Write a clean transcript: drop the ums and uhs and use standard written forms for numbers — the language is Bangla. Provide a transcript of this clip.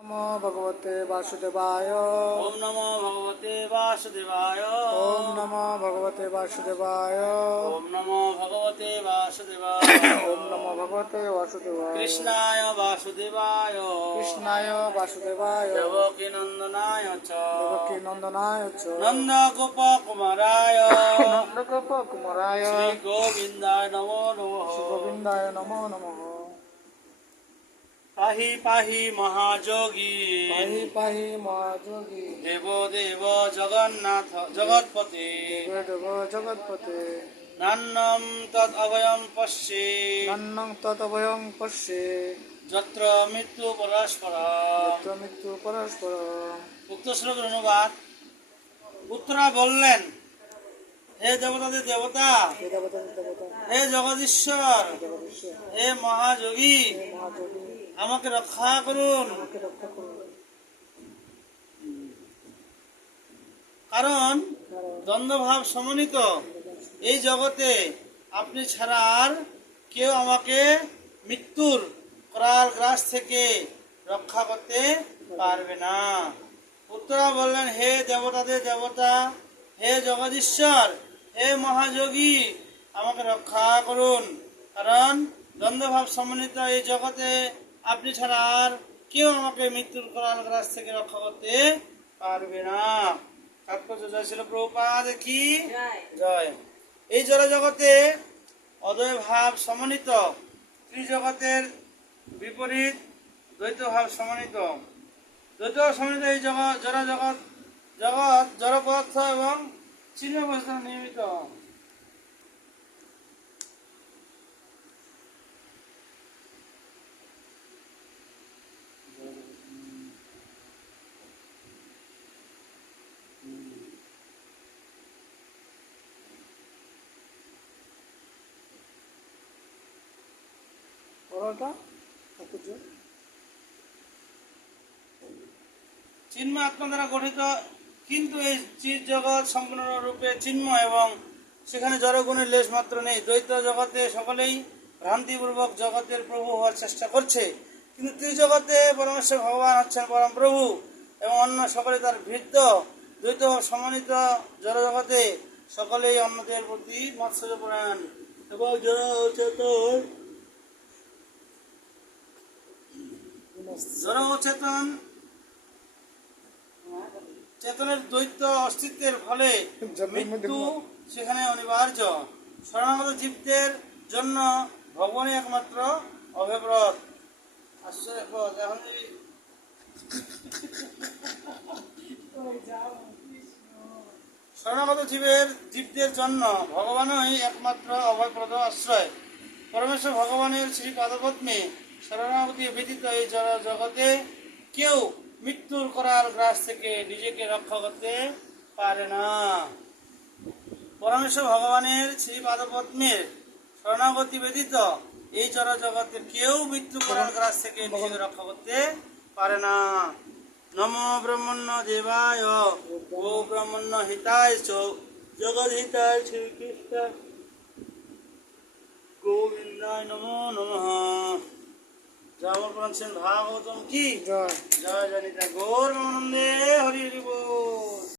नमो भगवते वासुदेवाय। ओम नमो भगवते वासुदेवाय। ओम नमो भगवते वासुदेवाय। ओम नमो भगवते वासुदेवाय। ओम नमो भगवते वासुदेवाय। कृष्णाय वासुदेवाय। कृष्णाय वासुदेवाय। देवकी नंदनाय च। देवकी नंदनाय च। नंद गोप कुमाराय। नंदगोप कुमाराय। श्री गोविंदाय नमो नमः। श्री गोविंदाय नमो नमः। पाहि पाहि महाजोगी। पाहि पाहि महाजोगी। देव देव जगन्नाथ जगत्पते। देव देव जगत्पते। नान्नं तद् अभयं पश्ये। नन्नं तदभयं पश्ये। যত্র মৃত্যু পরস্পরা। যত্র মৃত্যু পরস্পর। উক্ত শ্লোকের অনুবাদ। পুত্ররা বললেন, হে দেবতাদের দেবতা, হে দেবতা দেবতা। হে জগদীশ্বর, হে জগদীশ্বর। হে মহাযোগী, হে মহাযোগী। আমাকে রক্ষা করুন। আমাকে রক্ষা করুন। কারণ দ্বন্দ্বভাব সমন্বিত এই জগতে আপনি ছাড়া আর কেউ আমাকে মৃত্যুর করাল গ্রাস থেকে রক্ষা করতে পারবে না। পুত্ররা বললেন, হে দেবতাদের দেবতা, হে জগদীশ্বর, হে মহাযোগী, আমাকে রক্ষা করুন। কারণ দ্বন্দ্বভাব সমন্বিত এই জগতে আপনি ছাড়া আর কেউ আমাকে মৃত্যুর করাল গ্রাস থেকে রক্ষা করতে পারবে না। তাৎপর্য জয় ছিল প্রভুপাদ কি জয়। এই জড় জগতে অদ্বয় ভাব সমন্বিত, ত্রিজগতের বিপরীত দ্বৈত ভাব সমন্বিত। দ্বৈত ভাব সমন্বিত এই জগৎ জড় জগৎ জগৎ জড় পদার্থ এবং চিহ্ন বস্তু নিয়মিত। চিন্ময় আত্মা দ্বারা গঠিত, কিন্তু এই চিৎ জগৎ সম্পূর্ণরূপে চিন্ময় এবং সেখানে জড়গুণের লেশ মাত্র নেই। দ্বৈত জগতে সকলেই ভ্রান্তিপূর্বক জগতের প্রভু হওয়ার চেষ্টা করছে, কিন্তু ত্রিজগতে পরমেশ্বর ভগবান হচ্ছেন পরম প্রভু এবং অন্য সকলে তার ভৃত্য। দ্বৈত সমন্বিত জড় জগতে সকলেই অন্যদের প্রতি মৎসর্যপরায়ণ এবং জড় অচেতন চেতনের দ্বৈত অস্তিত্বের ফলে মৃত্যু সেখানে অনিবার্য। শরণাগত জীবদের জন্য ভগবানই একমাত্র অভয়প্রদ। আশ্চর্যপ্রদ। এখন শরণাগত জীবদের জন্য ভগবানই একমাত্র অভয়প্রদ আশ্রয়। পরমেশ্বর ভগবানের শ্রী পাদপদ্মে শরণাগতি ব্যতীত এই জগতে কেউ মৃত্যুর করার গ্রাস থেকে নিজেকে রক্ষা করতে পারে না। পরমেশ্বর ভগবানের শ্রী পাদপদ্মের শরণাগতি ব্যতীত এই জগতের কেউ মৃত্যু করার গ্রাস থেকে নিজেকে রক্ষা করতে পারে না। নমো ব্রহ্মণ্য দেবায় ও ব্রহ্মণ্য হিতায় চ জগৎ হিতায় শ্রীকৃষ্ণ গোবিন্দায় নমো নমঃ। জয় বলছেন ভাগবতম কি জয়। জয় জনিতা গৌর আনন্দে হরি হরি বল।